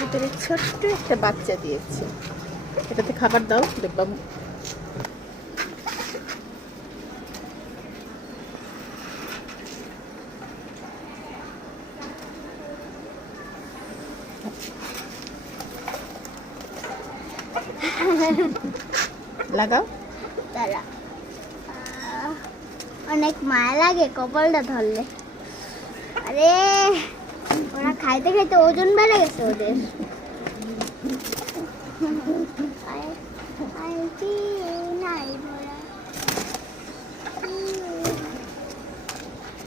ভিতরে ছোট্ট একটা বাচ্চা দিয়েছে, এটাতে খাবার দাও দেখবা। লাগাও। তারা অনেক মায়া লাগে কপালটা ধরলে। আরে ওরা খাইতে খাইতে ওজন বেড়ে গেছে ওদের।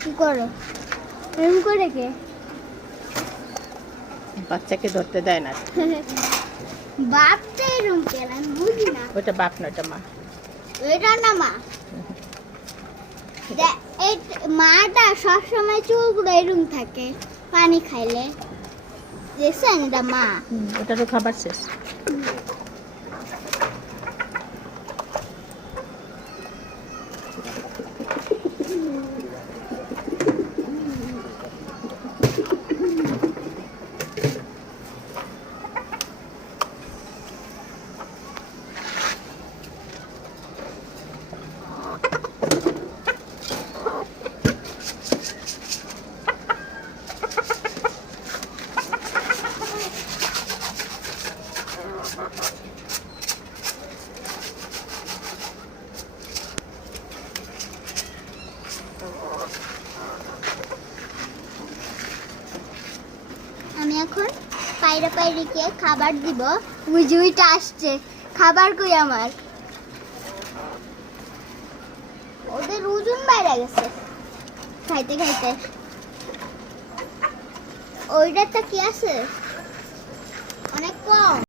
কি করো এরকম করে কে? বাচ্চাকে ধরতে দেয় না। বাপটা এরকম কেন আমি বুঝি না। ওটা বাপ না, ওটা মা। এটা না মা, এই মাটা সবসময় চুলগুলো এরকম থাকে পানি খাইলে। দেখছেন এটা মা। ওটারও খাবার শেষ। আমি এখন পায়রা পায়রিকে খাবার দিব। উইটা আসছে, খাবার কই আমার? ওদের ওজন বাইরে গেছে খাইতে খাইতে। ওইটারটা কি আছে অনেক কম।